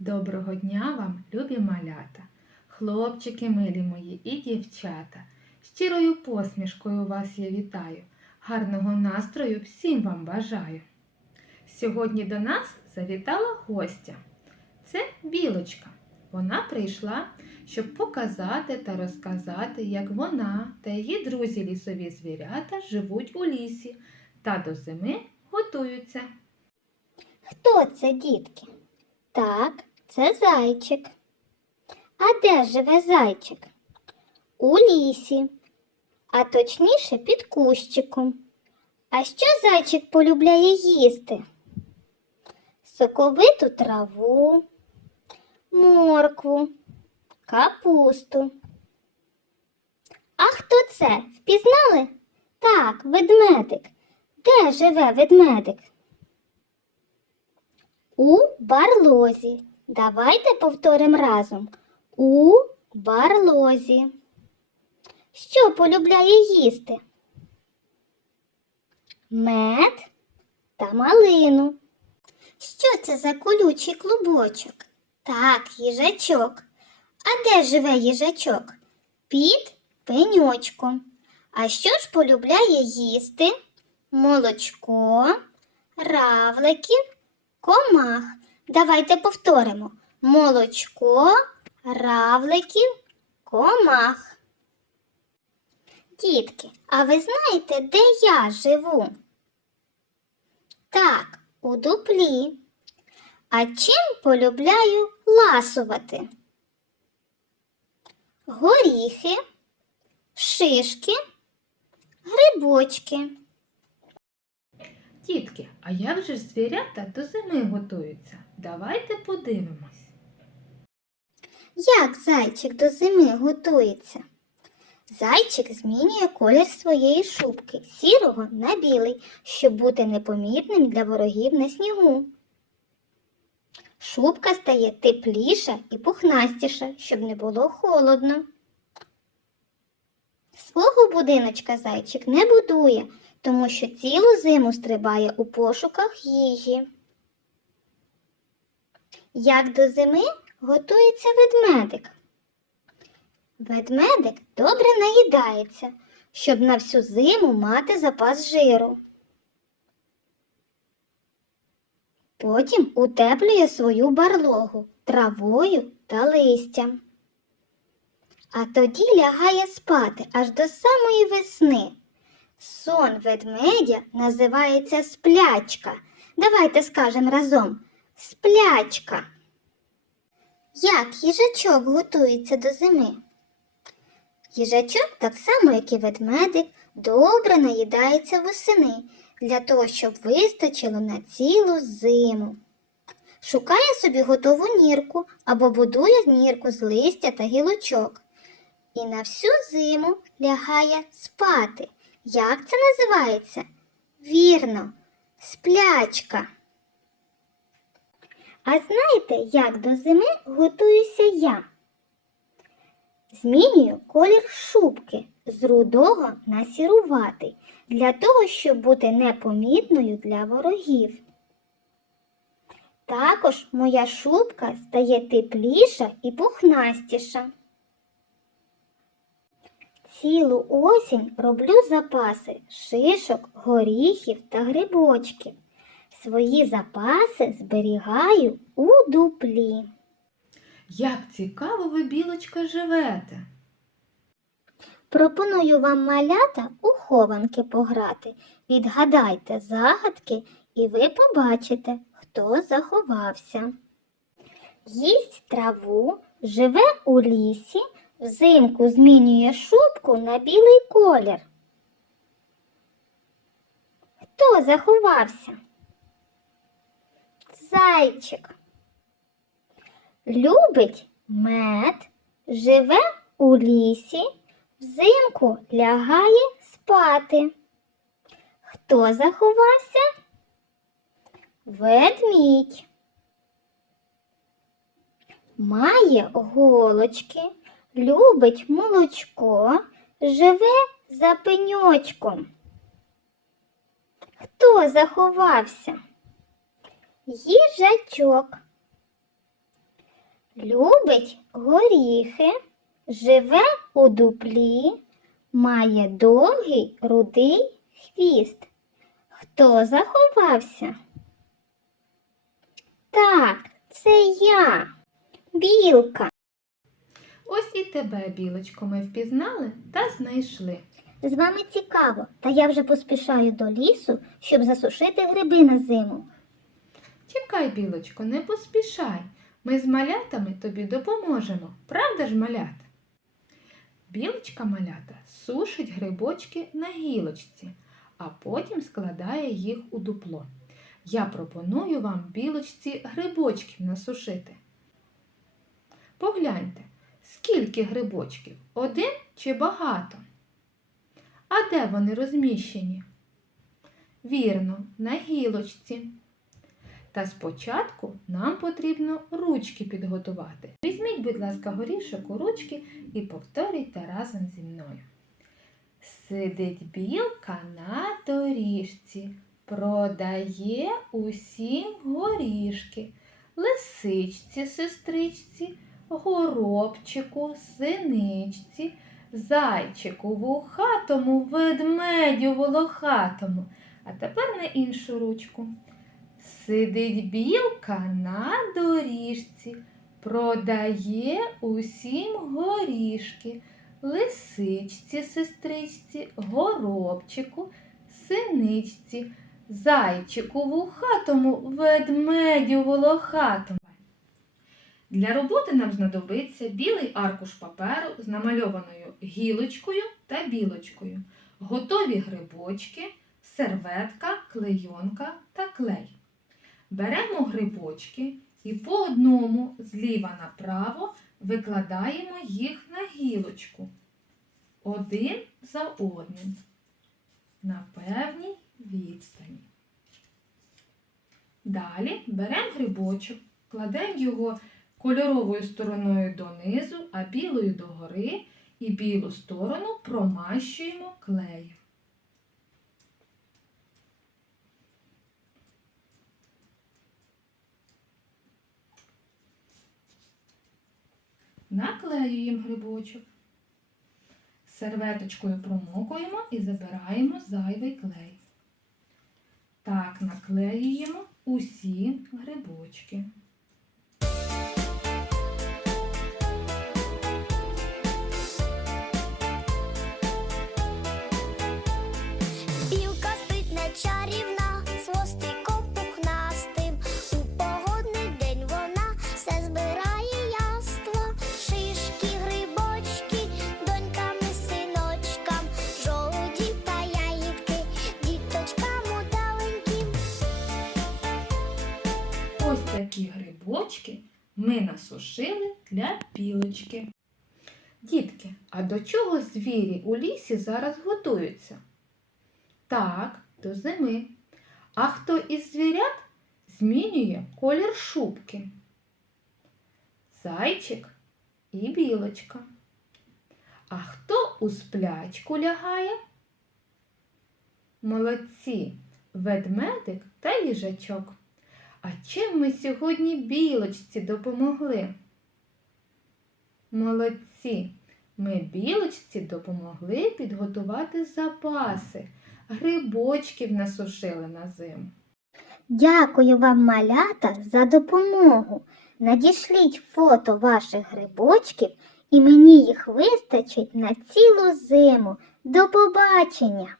Доброго дня вам, любі малята, хлопчики милі мої і дівчата. Щирою посмішкою вас я вітаю, гарного настрою всім вам бажаю. Сьогодні до нас завітала гостя. Це білочка. Вона прийшла, щоб показати та розказати, як вона та її друзі лісові звірята живуть у лісі та до зими готуються. Хто це, дітки? Так, це зайчик. А де живе зайчик? У лісі, а точніше під кущиком. А що зайчик полюбляє їсти? Соковиту траву, моркву, капусту. А хто це? Впізнали? Так, ведмедик. Де живе ведмедик? У барлозі. Давайте повторимо разом. У барлозі. Що полюбляє їсти? Мед та малину. Що це за колючий клубочок? Так, їжачок. А де живе їжачок? Під пеньочком. А що ж полюбляє їсти? Молочко, равликів комах. Давайте повторимо. Молочко, равликів, комах. Дітки, а ви знаєте, де я живу? Так, у дуплі. А чим полюбляю ласувати? Горіхи, шишки, грибочки. Дітки, а як же ж звірята до зими готуються? Давайте подивимось. Як зайчик до зими готується? Зайчик змінює колір своєї шубки сірого на білий, щоб бути непомітним для ворогів на снігу. Шубка стає тепліша і пухнастіша, щоб не було холодно. Свого будиночка зайчик не будує, тому що цілу зиму стрибає у пошуках їжі. Як до зими готується ведмедик. Ведмедик добре наїдається, щоб на всю зиму мати запас жиру. Потім утеплює свою барлогу травою та листям. А тоді лягає спати аж до самої весни. Сон ведмедя називається сплячка. Давайте скажемо разом сплячка. Як їжачок готується до зими? Їжачок, так само, як і ведмедик, добре наїдається восени для того, щоб вистачило на цілу зиму. Шукає собі готову нірку або будує нірку з листя та гілочок. І на всю зиму лягає спати. Як це називається? Вірно, сплячка. А знаєте, як до зими готуюся я? Змінюю колір шубки з рудого на сіруватий для того, щоб бути непомітною для ворогів. Також моя шубка стає тепліша і пухнастіша. Цілу осінь роблю запаси шишок, горіхів та грибочків. Свої запаси зберігаю у дуплі. Як цікаво ви, білочка, живете. Пропоную вам малята у хованки пограти. Відгадайте загадки, і ви побачите, хто заховався. Їсть траву, живе у лісі, взимку змінює шубку на білий колір. Хто заховався? Зайчик. Любить мед, живе у лісі, взимку лягає спати. Хто заховався? Ведмідь. Має голочки, любить молочко, живе за пеньочком. Хто заховався? Їжачок. любить горіхи, живе у дуплі, має довгий рудий хвіст. Хто заховався? Так, це я, білка. Ось і тебе, білочко, ми впізнали та знайшли. З вами цікаво, та я вже поспішаю до лісу, щоб засушити гриби на зиму. Чекай, білочко, не поспішай. Ми з малятами тобі допоможемо. Правда ж, малята? Білочка малята сушить грибочки на гілочці, а потім складає їх у дупло. Я пропоную вам білочці грибочків насушити. Погляньте, скільки грибочків? Один чи багато? А де вони розміщені? Вірно, на гілочці. Та спочатку нам потрібно ручки підготувати. Візьміть, будь ласка, горішок у ручки і повторюйте разом зі мною. Сидить білка на доріжці, продає усім горішки, лисичці, сестричці, горобчику, синичці, зайчику вухатому, ведмедю волохатому. А тепер на іншу ручку. Сидить білка на доріжці, продає усім горішки, лисичці, сестричці, горобчику, синичці, зайчику вухатому, ведмедю волохатому. Для роботи нам знадобиться білий аркуш паперу з намальованою гілочкою та білочкою, готові грибочки, серветка, клейонка та клей. Беремо грибочки і по одному зліва направо викладаємо їх на гілочку. Один за одним. На певній відстані. Далі беремо грибочок, кладемо його кольоровою стороною донизу, а білою догори і білу сторону промащуємо клеєм. Наклеюємо грибочок. Серветочкою промокуємо і забираємо зайвий клей. Так наклеюємо усі грибочки. Ось такі грибочки ми насушили для білочки. Дітки, а до чого звірі у лісі зараз готуються? Так, до зими. А хто із звірят змінює колір шубки? Зайчик і білочка. А хто у сплячку лягає? Молодці, ведмедик та їжачок. А чим ми сьогодні білочці допомогли? Молодці! Ми білочці допомогли підготувати запаси, грибочків насушили на зиму. Дякую вам, малята, за допомогу. Надішліть фото ваших грибочків, і мені їх вистачить на цілу зиму. До побачення!